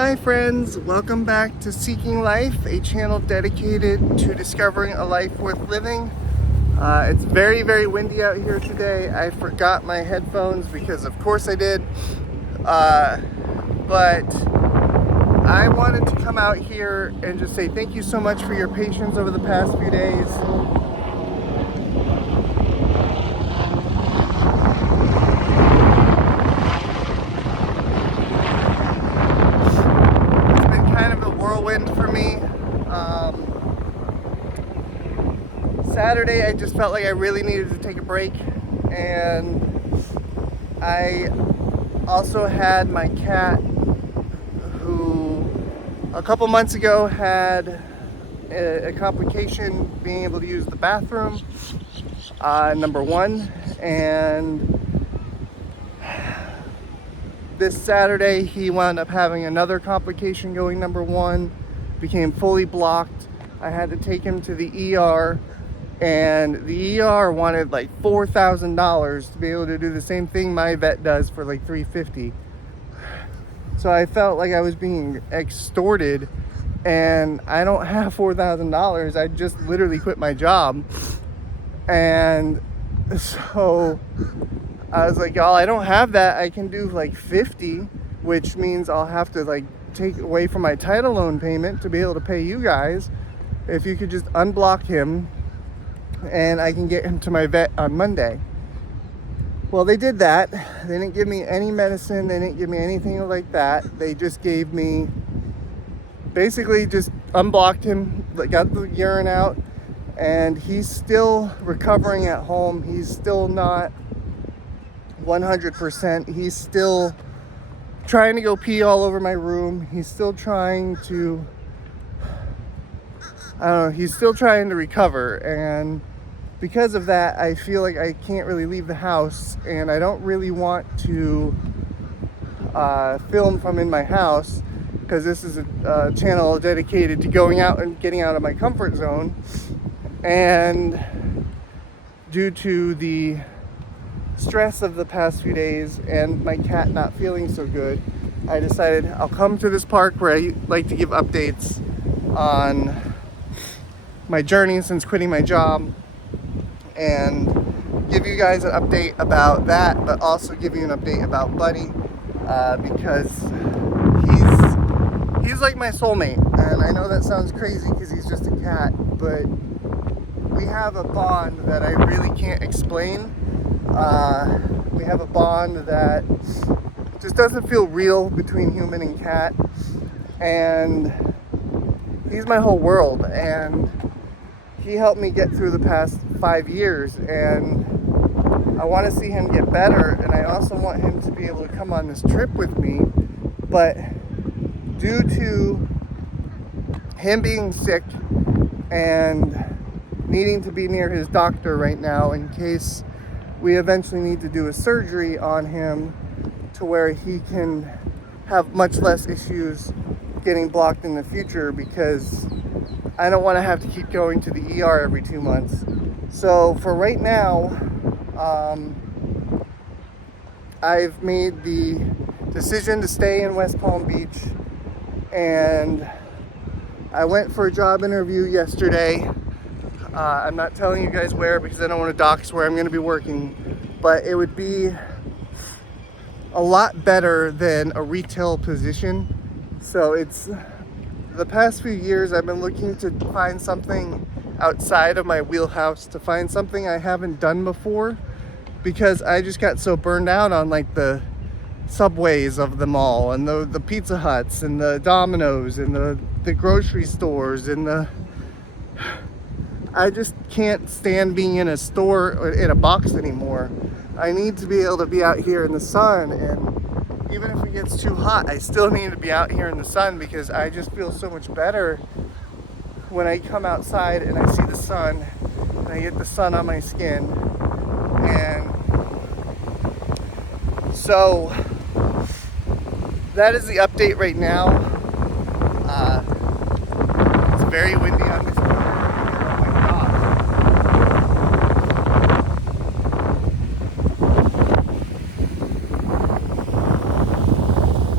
Hi friends, welcome back to Seeking Life, a channel dedicated to discovering a life worth living. It's very, very windy out here today. I forgot my headphones because of course I did. But I wanted to come out here and just say thank you so much for your patience over the past few days. Kind of a whirlwind for me. Saturday I just felt like I really needed to take a break, and I also had my cat who a couple months ago had a complication being able to use the bathroom, number one, and this Saturday he wound up having another complication going number one, became fully blocked. I had to take him to the ER, and the ER wanted like $4,000 to be able to do the same thing my vet does for like $350. So I felt like I was being extorted, and I don't have $4,000. I just literally quit my job. And so I was like, y'all, I don't have that. I can do like 50, which means I'll have to like take away from my title loan payment to be able to pay you guys. If you could just unblock him and I can get him to my vet on Monday. Well, they did that. They didn't give me any medicine. They didn't give me anything like that. They just gave me, basically just unblocked him, got the urine out, and he's still recovering at home. He's still not 100%. He's still trying to go pee all over my room. He's still trying to, I don't know, he's still trying to recover. And because of that, I feel like I can't really leave the house, and I don't really want to film from in my house, because this is a channel dedicated to going out and getting out of my comfort zone. And due to the stress of the past few days and my cat not feeling so good, I decided I'll come to this park where I like to give updates on my journey since quitting my job, and give you guys an update about that, but also give you an update about Buddy, because he's like my soulmate. And I know that sounds crazy because he's just a cat, but we have a bond that I really can't explain. We have a bond that just doesn't feel real between human and cat, and he's my whole world, and he helped me get through the past 5 years, and I want to see him get better, and I also want him to be able to come on this trip with me. But due to him being sick and needing to be near his doctor right now in case we eventually need to do a surgery on him to where he can have much less issues getting blocked in the future, because I don't want to have to keep going to the ER every 2 months. So for right now, I've made the decision to stay in West Palm Beach, and I went for a job interview yesterday. I'm not telling you guys where because I don't want to dox where I'm going to be working, but it would be a lot better than a retail position. So it's the past few years I've been looking to find something outside of my wheelhouse, to find something I haven't done before, because I just got so burned out on like the Subways of the mall, and the Pizza Huts, and the Domino's, and the grocery stores, and I just can't stand being in a store or in a box anymore. I need to be able to be out here in the sun, and even if it gets too hot, I still need to be out here in the sun, because I just feel so much better when I come outside and I see the sun, and I get the sun on my skin. And so that is the update right now. It's very windy on this corner. Oh my God.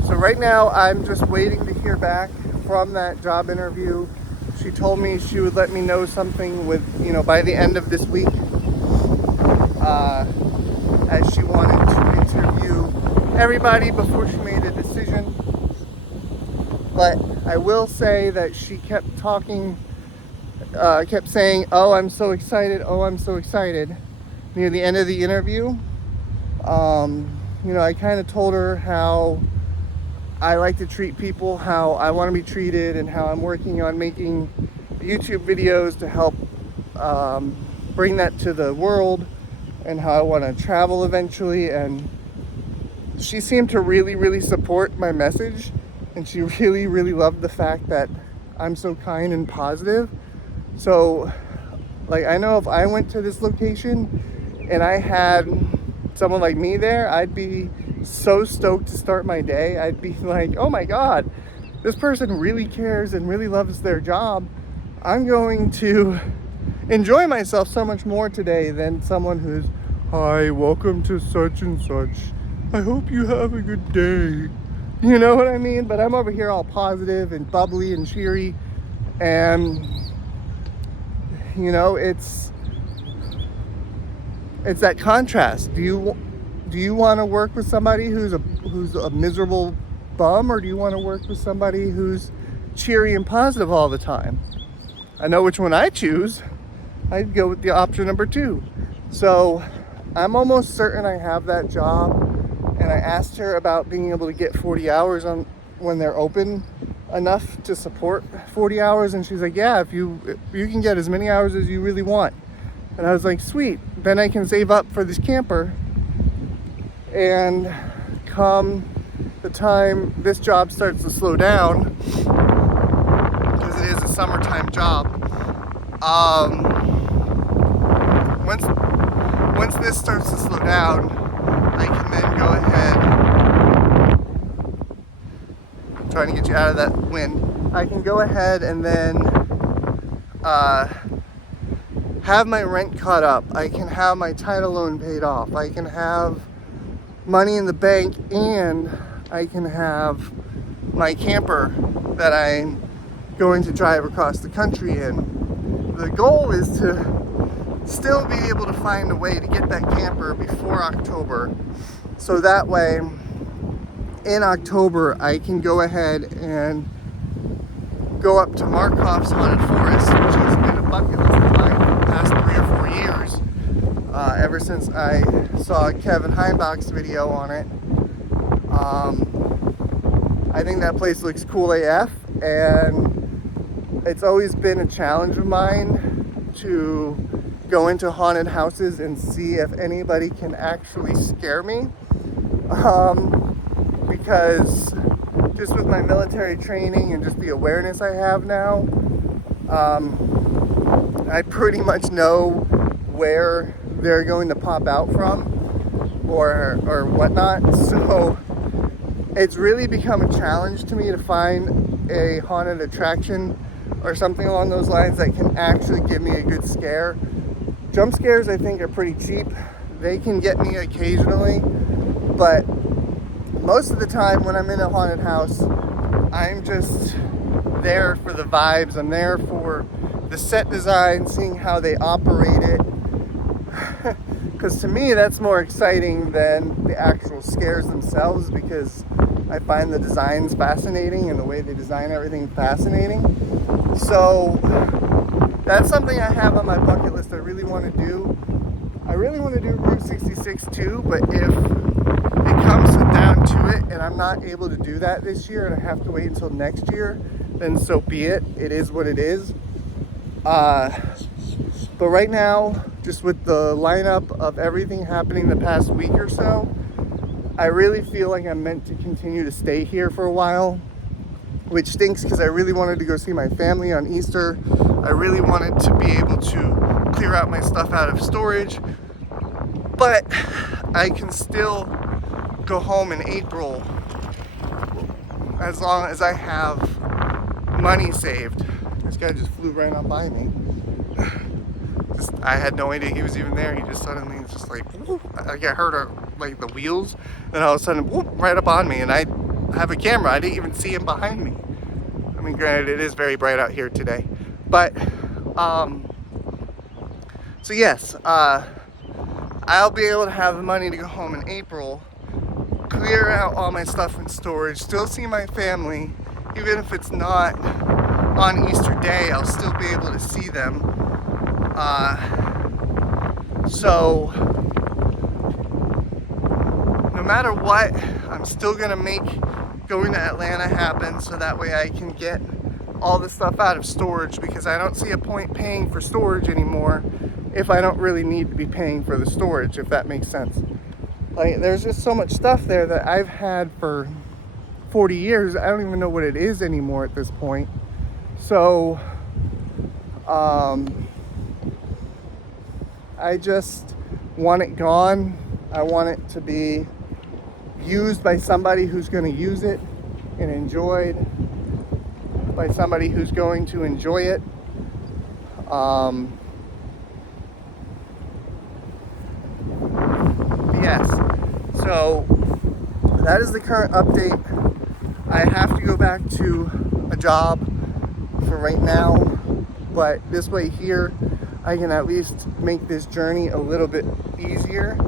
So right now I'm just waiting to hear back from that job interview. She told me she would let me know something with, by the end of this week, as she wanted to interview everybody before she made a decision. But I will say that she kept talking, kept saying, "Oh, I'm so excited. Oh, I'm so excited." Near the end of the interview, I kind of told her how I like to treat people, how I want to be treated, and how I'm working on making YouTube videos to help bring that to the world, and how I want to travel eventually. And she seemed to really, really support my message, and she really, really loved the fact that I'm so kind and positive. So, I know if I went to this location and I had someone like me there, I'd be so stoked to start my day. I'd be like, oh my God, this person really cares and really loves their job. I'm going to enjoy myself so much more today than someone who's, "Hi, welcome to such and such. I hope you have a good day." You know what I mean? But I'm over here all positive and bubbly and cheery. And, it's that contrast. Do you want to work with somebody who's a miserable bum, or do you want to work with somebody who's cheery and positive all the time? I know which one I choose. I'd go with the option number 2. So I'm almost certain I have that job. And I asked her about being able to get 40 hours on when they're open enough to support 40 hours. And she's like, yeah, if you can get as many hours as you really want. And I was like, sweet, then I can save up for this camper. And come the time this job starts to slow down, because it is a summertime job, once this starts to slow down, I can then go ahead, trying to get you out of that wind, I can go ahead and then have my rent caught up. I can have my title loan paid off. I can have money in the bank, and I can have my camper that I'm going to drive across the country in. The goal is to still be able to find a way to get that camper before October, so that way in October I can go ahead and go up to Markov's Haunted Forest, which has been a bucket list of mine for the past 3 or 4 years, ever since I saw Kevin Heimbach's video on it. I think that place looks cool AF, and it's always been a challenge of mine to go into haunted houses and see if anybody can actually scare me, because just with my military training and just the awareness I have now, I pretty much know where they're going to pop out from or whatnot. So it's really become a challenge to me to find a haunted attraction or something along those lines that can actually give me a good scare. Jump scares, I think, are pretty cheap. They can get me occasionally, but most of the time when I'm in a haunted house, I'm just there for the vibes. I'm there for the set design, seeing how they operate it. Because to me, that's more exciting than the actual scares themselves, because I find the designs fascinating and the way they design everything fascinating. So that's something I have on my bucket list I really want to do. I really want to do Route 66 too, but if it comes down to it and I'm not able to do that this year and I have to wait until next year, then so be it. It is what it is. But right now, just with the lineup of everything happening the past week or so, I really feel like I'm meant to continue to stay here for a while, which stinks because I really wanted to go see my family on Easter. I really wanted to be able to clear out my stuff out of storage, but I can still go home in April as long as I have money saved. This guy just flew right on by me. I had no idea he was even there. He just suddenly just like, whoop, like I heard like the wheels, and all of a sudden, whoop, right up on me, and I have a camera. I didn't even see him behind me. I mean, granted, it is very bright out here today, but so yes, I'll be able to have the money to go home in April, clear out all my stuff in storage, still see my family, even if it's not on Easter Day, I'll still be able to see them. So no matter what, I'm still gonna make going to Atlanta happen, so that way I can get all the stuff out of storage, because I don't see a point paying for storage anymore if I don't really need to be paying for the storage, if that makes sense. Like, there's just so much stuff there that I've had for 40 years, I don't even know what it is anymore at this point. So I just want it gone. I want it to be used by somebody who's going to use it, and enjoyed by somebody who's going to enjoy it. Yes, so that is the current update. I have to go back to a job for right now, but this way here I can at least make this journey a little bit easier,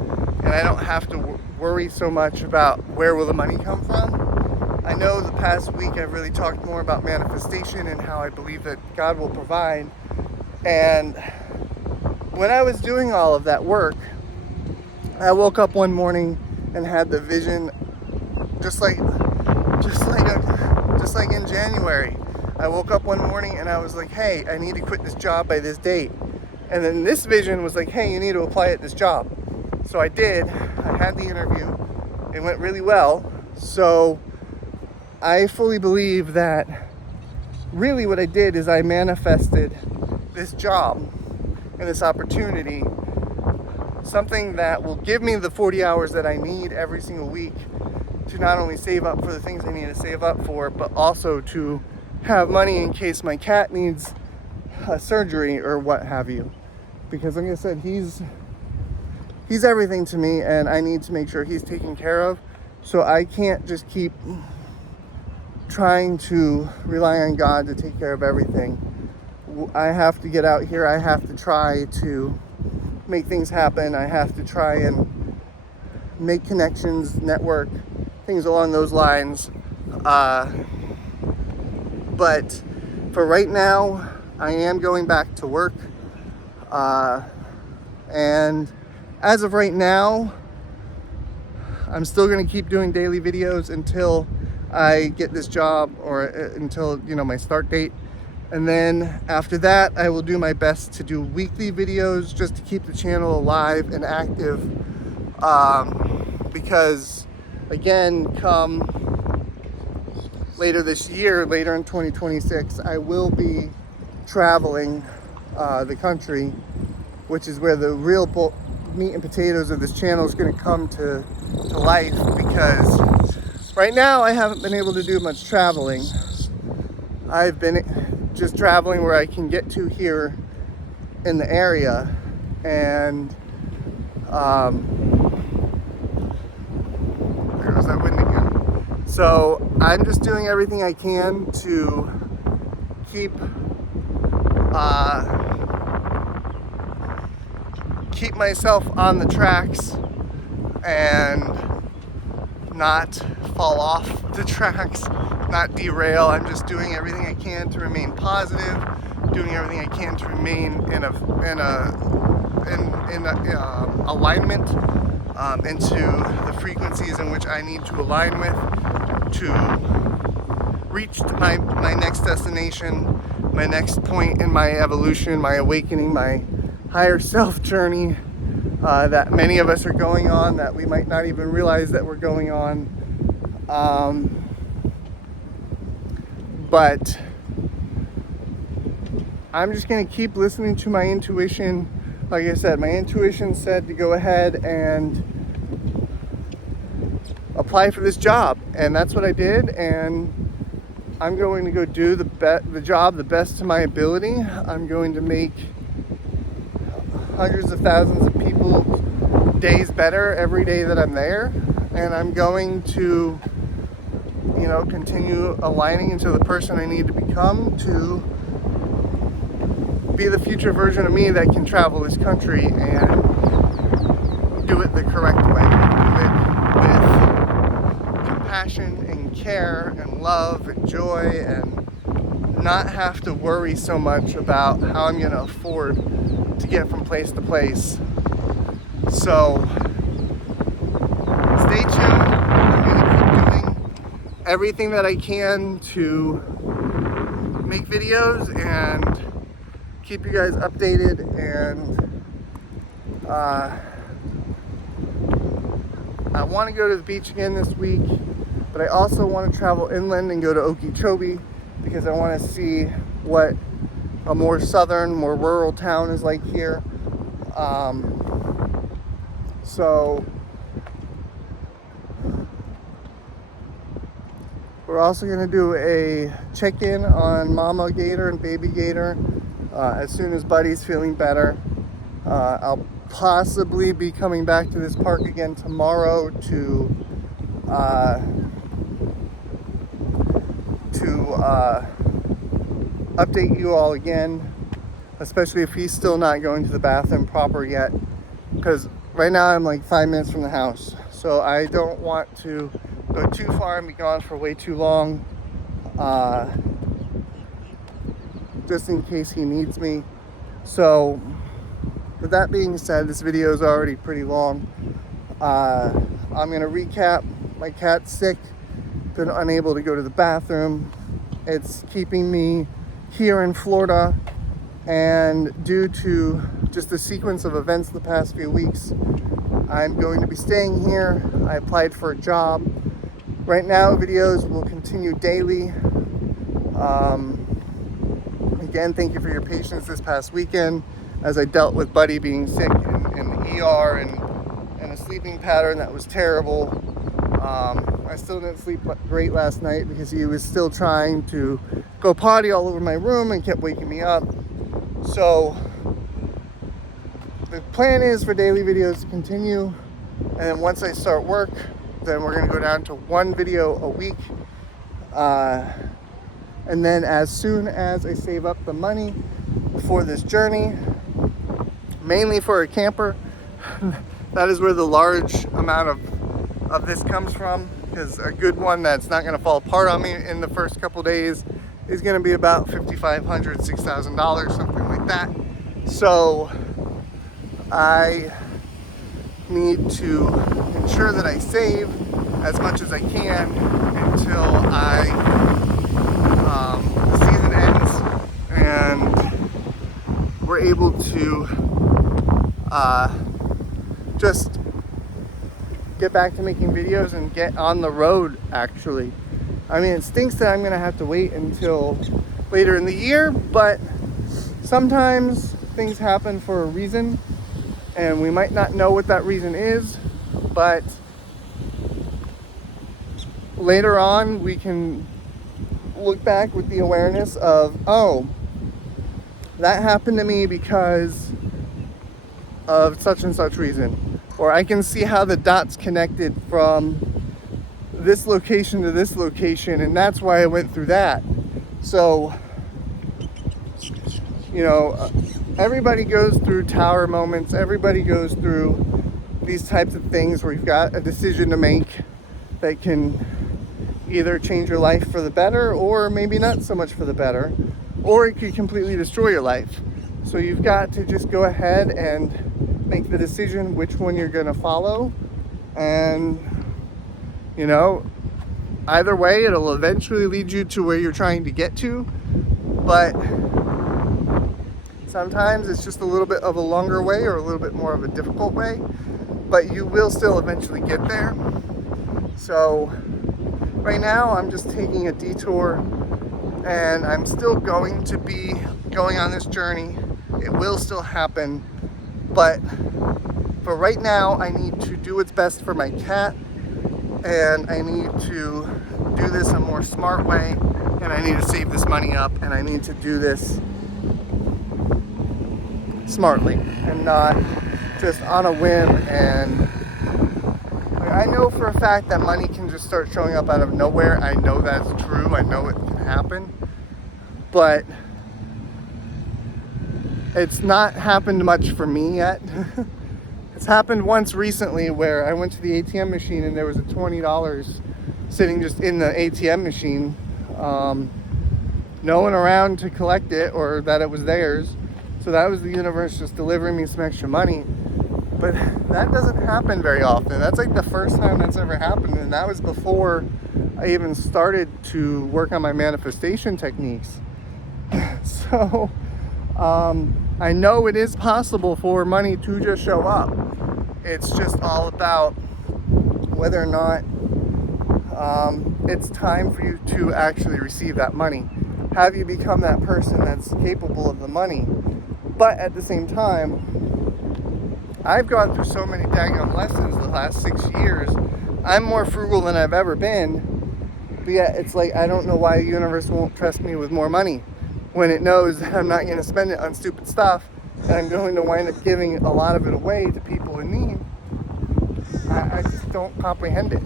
and I don't have to worry so much about where will the money come from. I know the past week I've really talked more about manifestation and how I believe that God will provide, and when I was doing all of that work, I woke up one morning and had the vision, just like in January. I woke up one morning and I was like, hey, I need to quit this job by this date. And then this vision was like, hey, you need to apply at this job. So I did. I had the interview. It went really well. So I fully believe that really what I did is I manifested this job and this opportunity, something that will give me the 40 hours that I need every single week to not only save up for the things I need to save up for, but also to have money in case my cat needs a surgery or what have you. Because like I said, he's everything to me, and I need to make sure he's taken care of. So I can't just keep trying to rely on God to take care of everything. I have to get out here. I have to try to make things happen. I have to try and make connections, network, things along those lines. But for right now, I am going back to work. And as of right now, I'm still going to keep doing daily videos until I get this job, or until, my start date. And then after that, I will do my best to do weekly videos just to keep the channel alive and active. Because again, come later this year, later in 2026, I will be traveling the country, which is where the real meat and potatoes of this channel is going to come to life, because right now I haven't been able to do much traveling. I've been just traveling where I can get to here in the area, and there goes that wind again. So I'm just doing everything I can to keep myself on the tracks and not fall off the tracks, not derail. I'm just doing everything I can to remain positive, doing everything I can to remain in alignment into the frequencies in which I need to align with to reach my next destination, my next point in my evolution, my awakening, my higher self journey that many of us are going on, that we might not even realize that we're going on. But I'm just going to keep listening to my intuition. Like I said, my intuition said to go ahead and apply for this job, and that's what I did. And I'm going to go do the job the best to my ability. I'm going to make hundreds of thousands of people's days better every day that I'm there, and I'm going to you know, continue aligning into the person I need to become to be the future version of me that can travel this country and do it the correct way. Do it with compassion and care and love and joy, and not have to worry so much about how I'm going to afford to get from place to place. So stay tuned. I'm going to keep doing everything that I can to make videos and keep you guys updated. And I want to go to the beach again this week, but I also want to travel inland and go to Okeechobee because I want to see what a more southern, more rural town is like here. So we're also going to do a check-in on Mama Gator and Baby Gator as soon as Buddy's feeling better. I'll possibly be coming back to this park again tomorrow to update you all again, especially if he's still not going to the bathroom proper yet, because right now I'm like 5 minutes from the house, so I don't want to go too far and be gone for way too long, just in case he needs me. So with that being said, this video is already pretty long. I'm gonna recap. My cat's sick, been unable to go to the bathroom. It's keeping me here in Florida, and due to just the sequence of events the past few weeks, I'm going to be staying here. I applied for a job. Right now, videos will continue daily. Again, thank you for your patience this past weekend as I dealt with Buddy being sick in the ER and a sleeping pattern that was terrible. I still didn't sleep great last night because he was still trying to go potty all over my room and kept waking me up. So the plan is for daily videos to continue, and then once I start work, then we're going to go down to one video a week. And then as soon as I save up the money for this journey, mainly for a camper, that is where the large amount of this comes from, because a good one that's not going to fall apart on me in the first couple days is going to be about $5,500, $6,000, something like that. So I need to ensure that I save as much as I can until the season ends and we're able to just get back to making videos and get on the road, actually. I mean, it stinks that I'm going to have to wait until later in the year, but sometimes things happen for a reason, and we might not know what that reason is, but later on we can look back with the awareness of, oh, that happened to me because of such and such reason. Or I can see how the dots connected from this location to this location, and that's why I went through that. So, you know, everybody goes through tower moments. Everybody goes through these types of things where you've got a decision to make that can either change your life for the better, or maybe not so much for the better, or it could completely destroy your life. So you've got to just go ahead and make the decision which one you're going to follow, and you know, either way it'll eventually lead you to where you're trying to get to, but sometimes it's just a little bit of a longer way or a little bit more of a difficult way, but you will still eventually get there. So right now I'm just taking a detour, and I'm still going to be going on this journey. It will still happen, but for right now I need to do what's best for my cat, and I need to do this a more smart way, and I need to save this money up, and I need to do this smartly and not just on a whim. And I know for a fact that money can just start showing up out of nowhere, I know that's true. I know it can happen. But it's not happened much for me yet. It's happened once recently where I went to the ATM machine and there was a $20 sitting just in the ATM machine. No one around to collect it or that it was theirs. So that was the universe just delivering me some extra money. But that doesn't happen very often. That's like the first time that's ever happened. And that was before I even started to work on my manifestation techniques. So I know it is possible for money to just show up. It's just all about whether or not it's time for you to actually receive that money. Have you become that person that's capable of the money? But at the same time, I've gone through so many daggone lessons the last 6 years. I'm more frugal than I've ever been. But yet it's like, I don't know why the universe won't trust me with more money when it knows that I'm not going to spend it on stupid stuff and I'm going to wind up giving a lot of it away to people in need. I just don't comprehend it.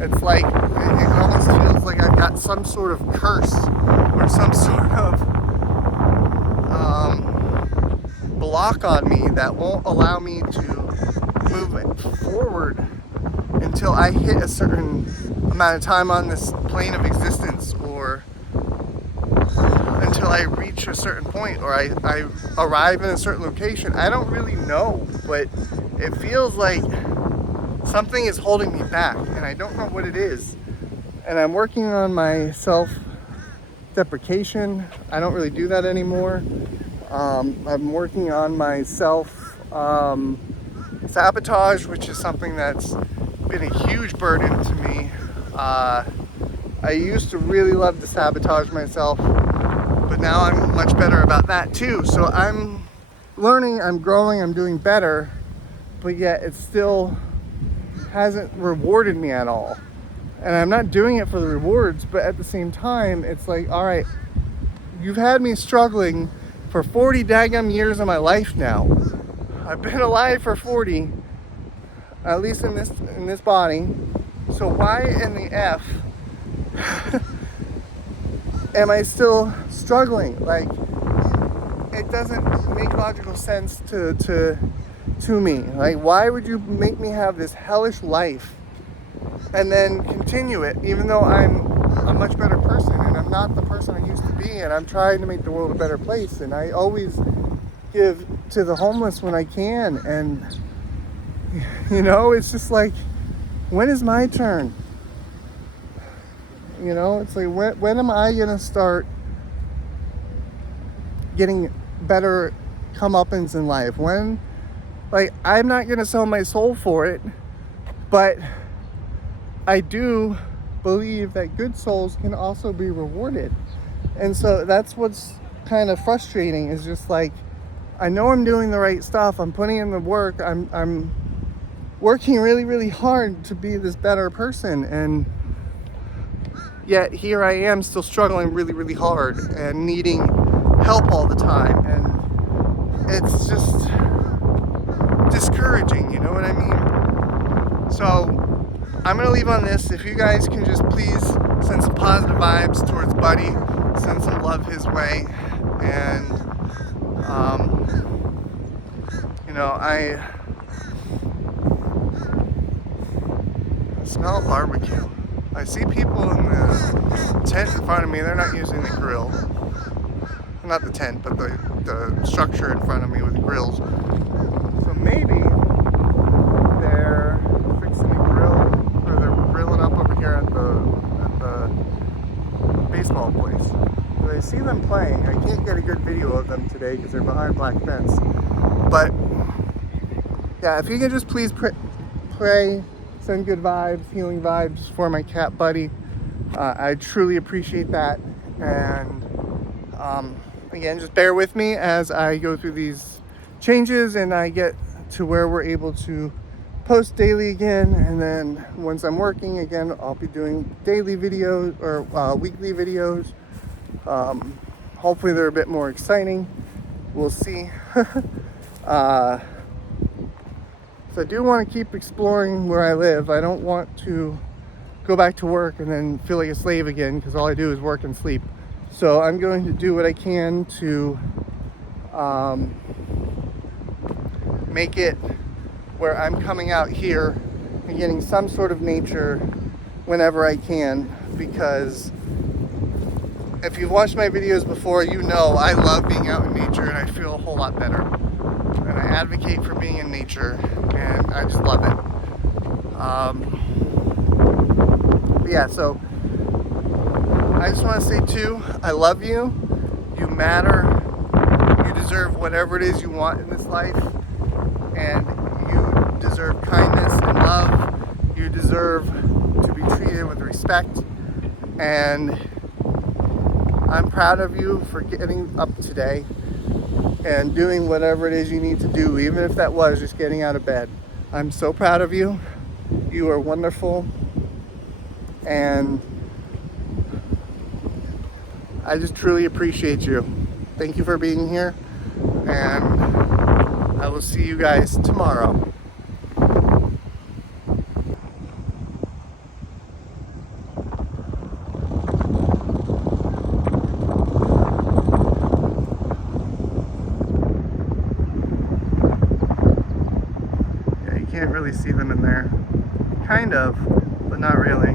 It's like, it almost feels like I've got some sort of curse or some sort of block on me that won't allow me to move it forward until I hit a certain amount of time on this plane of existence, or until I reach a certain point, or I arrive in a certain location. I don't really know, but it feels like something is holding me back, and I don't know what it is. And I'm working on my self-deprecation. I don't really do that anymore. I'm working on my self-sabotage, which is something that's been a huge burden to me. I used to really love to sabotage myself, but now I'm much better about that too. So I'm learning, I'm growing, I'm doing better, but yet it still hasn't rewarded me at all. And I'm not doing it for the rewards, but at the same time, it's like, all right, you've had me struggling for 40 daggum years of my life now. I've been alive for 40, at least in this body. So why in the F am I still struggling? Like, it doesn't make logical sense to me. Like, why would you make me have this hellish life and then continue it, even though I'm a much better person and I'm not the person I used to be, and I'm trying to make the world a better place, and I always give to the homeless when I can, and you know, it's just like, when is my turn? You know, it's like, when am I gonna start getting better comeuppance in life? When, like, I'm not gonna sell my soul for it, but I do believe that good souls can also be rewarded. And so that's what's kind of frustrating, is just like, I know I'm doing the right stuff, I'm putting in the work, I'm working really, really hard to be this better person, and yet here I am still struggling really, really hard and needing help all the time, and it's just discouraging, you know what I mean? So I'm gonna leave on this. If you guys can just please send some positive vibes towards Buddy, send some love his way, and you know, I smell barbecue. I see people in the tent in front of me. They're not using the grill. Not the tent, but the structure in front of me with grills. So maybe they're fixing the grill, or they're grilling up over here at the baseball place. So I see them playing. I can't get a good video of them today because they're behind black fence. But yeah, if you can just please pray, send good vibes, healing vibes for my cat Buddy. I truly appreciate that. And again, just bear with me as I go through these changes and I get to where we're able to post daily again. And then once I'm working again, I'll be doing daily videos or weekly videos. Hopefully they're a bit more exciting. We'll see. So I do want to keep exploring where I live. I don't want to go back to work and then feel like a slave again, because all I do is work and sleep. So I'm going to do what I can to make it where I'm coming out here and getting some sort of nature whenever I can, because if you've watched my videos before, you know I love being out in nature and I feel a whole lot better. And I advocate for being in nature and I just love it. But yeah, so I just want to say too, I love you. You matter. You deserve whatever it is you want in this life. And you deserve kindness and love. You deserve to be treated with respect. And I'm proud of you for getting up today and doing whatever it is you need to do, even if that was just getting out of bed. I'm so proud of you. You are wonderful. And I just truly appreciate you. Thank you for being here. And I will see you guys tomorrow. Yeah, you can't really see them in there. Kind of, but not really.